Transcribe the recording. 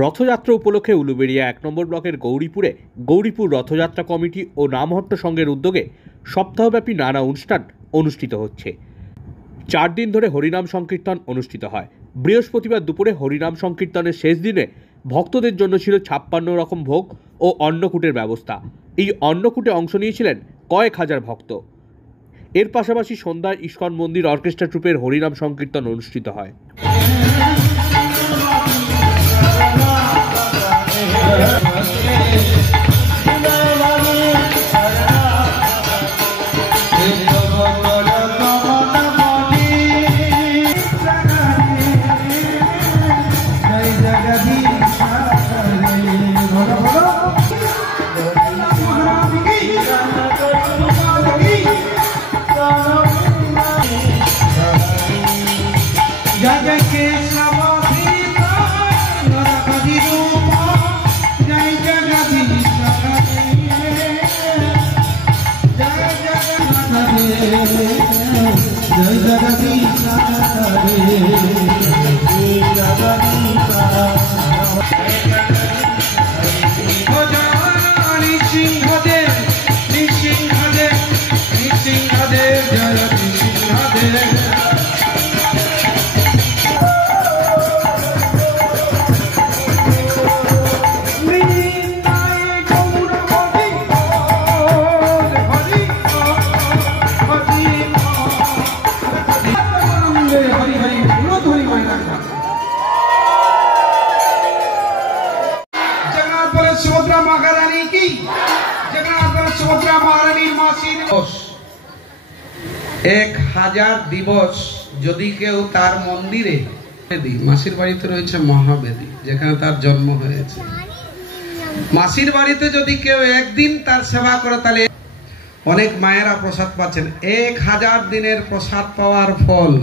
রথযাত্রা উপলক্ষে উলুবেড়িয়া ১ নম্বর ব্লকের গৌরীপুরে গৌরীপুর রথযাত্রা কমিটি ও নামহট্ট সংঘের উদ্যোগে সপ্তাহব্যাপী নানা অনুষ্ঠান অনুষ্ঠিত হচ্ছে। ৪ দিন ধরে হরিনাম সংকীর্তন অনুষ্ঠিত হয়। বৃহস্পতিবার দুপুরে হরিনাম সংকীর্তনের শেষ দিনে ভক্তদের জন্য ছিল ৫৬ রকম ভোগ ও অন্নকূটের ব্যবস্থা। এই অন্নকূটে অংশ নিয়েছিলেন কয়েক হাজার ভক্ত। এর পাশাপাশি সন্ধ্যায় ইস্কন মন্দির অর্কেস্ট্রা ট্রুপের হরিনাম সংকীর্তন অনুষ্ঠিত হয়। सुभद्रा महारानी की जगन्नाथ सुभद्रा महारानी मासी 1000 दिवस যদি কেউ তার মন্দিরে মাসির বাড়িতে রয়েছে মহাবেদী যেখানে তার জন্ম হয়েছে, মাসির বাড়িতে যদি কেউ একদিন তার সেবা করে তাহলে অনেক মায়েরা প্রসাদ পাচ্ছেন। 1000 দিনের প্রসাদ পাওয়ার ফল